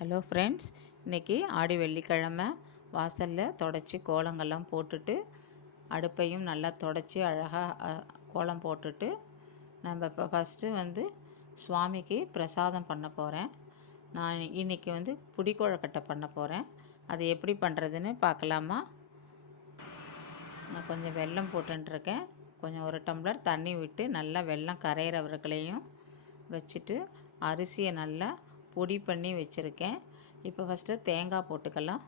Hello friends, இன்றைக்கி ஆடி வெள்ளிக்கிழமை வாசலில் தொடச்சி கோலங்கள்லாம் போட்டுட்டு அடுப்பையும் நல்லா தொடச்சி அழகாக கோலம் போட்டுட்டு நம்ம இப்போ ஃபஸ்ட்டு சுவாமிக்கு பிரசாதம் பண்ண போகிறேன். நான் இன்றைக்கி புடிக்கொழுக்கட்டை பண்ண போகிறேன். அது எப்படி பண்ணுறதுன்னு பார்க்கலாமா? நான் கொஞ்சம் வெல்லம் போட்டுருக்கேன். கொஞ்சம் ஒரு டம்ளர் தண்ணி விட்டு நல்லா வெல்லம் கரையிற வரைக்கலையும் வச்சுட்டு அரிசியை நல்லா பொடி பண்ணி வச்சுருக்கேன். இப்போ ஃபஸ்ட்டு தேங்காய் போட்டுக்கலாம்.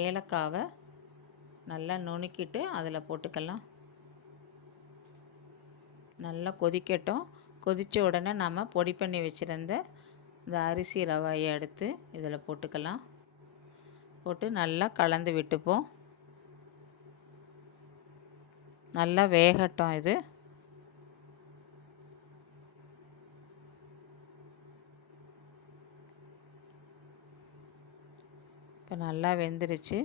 ஏலக்காவை நல்லா நுணுக்கிட்டு அதில் போட்டுக்கலாம். நல்லா கொதிக்கட்டும். கொதித்த உடனே நாம் பொடி பண்ணி வச்சுருந்த இந்த அரிசி ரவையை எடுத்து இதில் போட்டுக்கலாம். போட்டு நல்லா கலந்து விட்டுப்போம். நல்லா வேகட்டும். இது இப்போ நல்லா வெந்துருச்சு.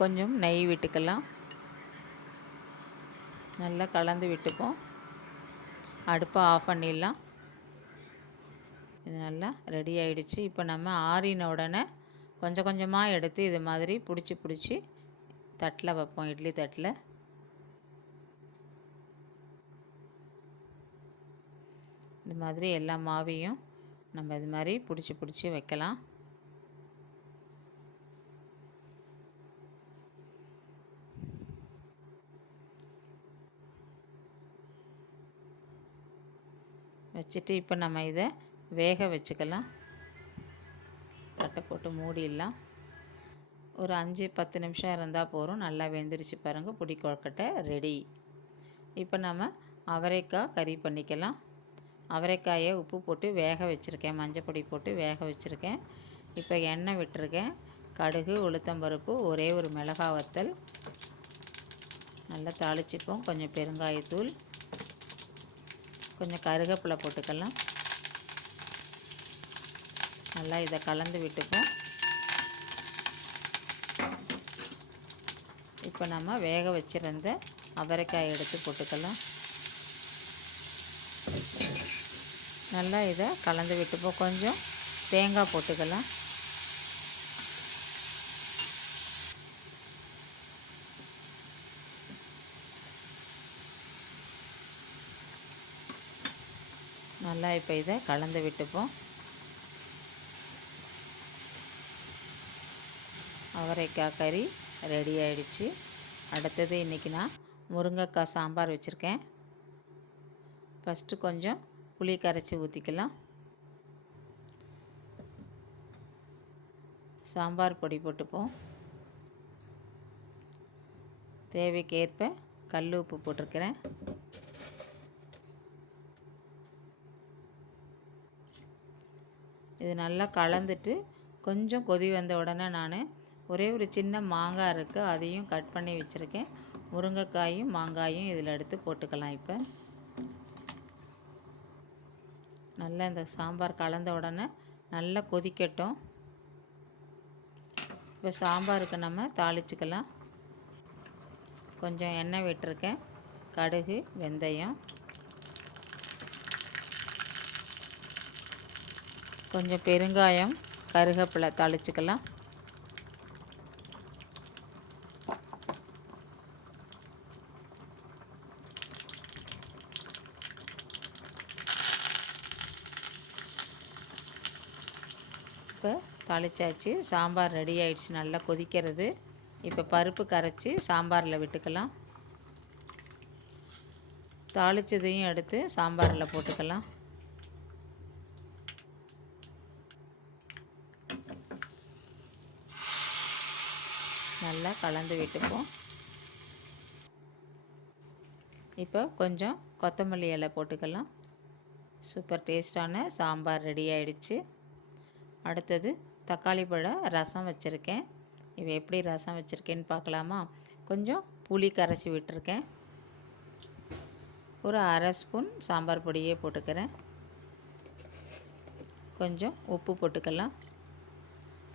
கொஞ்சம் நெய் விட்டுக்கலாம். நல்லா கலந்து விட்டுப்போம். அடுப்பை ஆஃப் பண்ணிடலாம். இது நல்லா ரெடி ஆகிடுச்சு. இப்போ நம்ம ஆறின உடனே கொஞ்சம் கொஞ்சமாக எடுத்து இது மாதிரி பிடிச்சி தட்டில் வைப்போம். இட்லி தட்டில் இது மாதிரி எல்லா மாவையும் நம்ம இது மாதிரி பிடிச்சி வைக்கலாம். வச்சுட்டு இப்போ நம்ம இதை வேக வச்சுக்கலாம். தட்டை போட்டு மூடிடலாம். ஒரு 5-10 நிமிஷம் இருந்தால் போதும். நல்லா வெந்துருச்சு பாருங்கள். புடிக்கொழுக்கட்டை ரெடி. இப்போ நம்ம அவரைக்காய் கறி பண்ணிக்கலாம். அவரைக்காயை உப்பு போட்டு வேக வச்சுருக்கேன். மஞ்சள் பொடி போட்டு வேக வச்சுருக்கேன். இப்போ எண்ணெய் விட்டுருக்கேன். கடுகு, உளுத்தம்பருப்பு, ஒரே ஒரு மிளகாய் வத்தல் நல்லா தாளிச்சிப்போம். கொஞ்சம் பெருங்காயத்தூள், கொஞ்சம் கருவேப்பிலை போட்டுக்கலாம். நல்லா இதை கலந்து விட்டுப்போம். இப்போ நம்ம வேக வச்சுருந்த அவரைக்காய் எடுத்து போட்டுக்கலாம். நல்லா இதை கலந்து விட்டுப்போம். கொஞ்சம் தேங்காய் போட்டுக்கலாம். நல்லா இப்போ இதை கலந்து விட்டுப்போம். அவரைக்காய் கறி ரெடி ஆகிடுச்சு. அடுத்தது இன்றைக்கி நான் முருங்கைக்காய் சாம்பார் வச்சுருக்கேன். ஃபஸ்ட்டு கொஞ்சம் புளி கரைச்சி ஊற்றிக்கலாம். சாம்பார் பொடி போட்டுப்போம். தேவைக்கேற்ப கல் உப்பு போட்டிருக்கிறேன். இது நல்லா கலந்துட்டு கொஞ்சம் கொதி வந்த உடனே நான் ஒரே ஒரு சின்ன மாங்காய் இருக்குது, அதையும் கட் பண்ணி வச்சுருக்கேன். முருங்கைக்காயும் மாங்காயும் இதில் எடுத்து போட்டுக்கலாம். இப்போ நல்லா இந்த சாம்பார் கலந்த உடனே நல்லா கொதிக்கட்டும். இப்போ சாம்பாருக்கு நம்ம தாளிச்சுக்கலாம். கொஞ்சம் எண்ணெய் விட்டுருக்கேன். கடுகு, வெந்தயம், கொஞ்சம் பெருங்காயம், கருவேப்பிலை தாளிச்சுக்கலாம். இப்போ தாளிச்சாச்சு. சாம்பார் ரெடி ஆயிடுச்சு. நல்லா கொதிக்கிறது. இப்போ பருப்பு கரைச்சி சாம்பாரில் விட்டுக்கலாம். தாளிச்சதையும் எடுத்து சாம்பாரில் போட்டுக்கலாம். நல்லா கலந்து விட்டுப்போம். இப்போ கொஞ்சம் கொத்தமல்லி இலை போட்டுக்கலாம். சூப்பர் டேஸ்டான சாம்பார் ரெடி ஆயிடுச்சு. அடுத்தது தக்காளி பழ ரசம் வச்சுருக்கேன். இவை எப்படி ரசம் வச்சுருக்கேன்னு பார்க்கலாமா? கொஞ்சம் புளி கரைச்சி விட்டுருக்கேன். ஒரு அரை ஸ்பூன் சாம்பார் பொடியே போட்டுக்கிறேன். கொஞ்சம் உப்பு போட்டுக்கலாம்.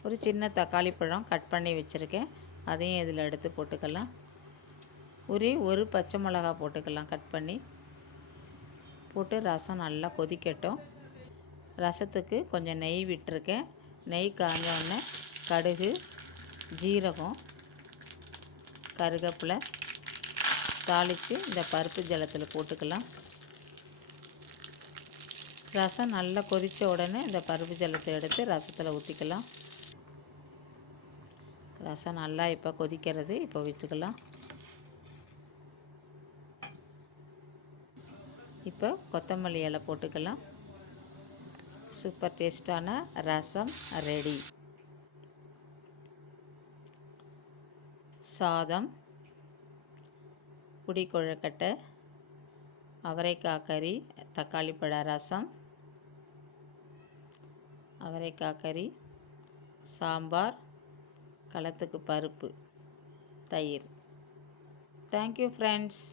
ஒரு சின்ன தக்காளி பழம் கட் பண்ணி வச்சுருக்கேன். அதையும் இதில் எடுத்து போட்டுக்கலாம். ஒரு பச்சை மிளகா போட்டுக்கலாம் கட் பண்ணி. போட்டு ரசம் நல்லா கொதிக்கட்டும். ரசத்துக்கு கொஞ்சம் நெய் விட்டுருக்கேன். நெய் காஞ்சோடனே கடுகு, ஜீரகம், கருவேப்பிலை தாளித்து இந்த பருப்பு ஜலத்தில் போட்டுக்கலாம். ரசம் நல்லா கொதித்த உடனே இந்த பருப்பு ஜலத்தை எடுத்து ரசத்தில் ஊற்றிக்கலாம். ரசம் நல்லா இப்போ கொதிக்கிறது. இப்போ வச்சுக்கலாம். இப்போ கொத்தமல்லி இலை போட்டுக்கலாம். சூப்பர் டேஸ்டான ரசம் ரெடி. சாதம், புடி கொழுக்கட்டை, அவரைக்காய் கறி, தக்காளி பழ ரசம், அவரைக்காய் கறி, சாம்பார், களத்துக்கு பருப்பு, தயிர். Thank you friends.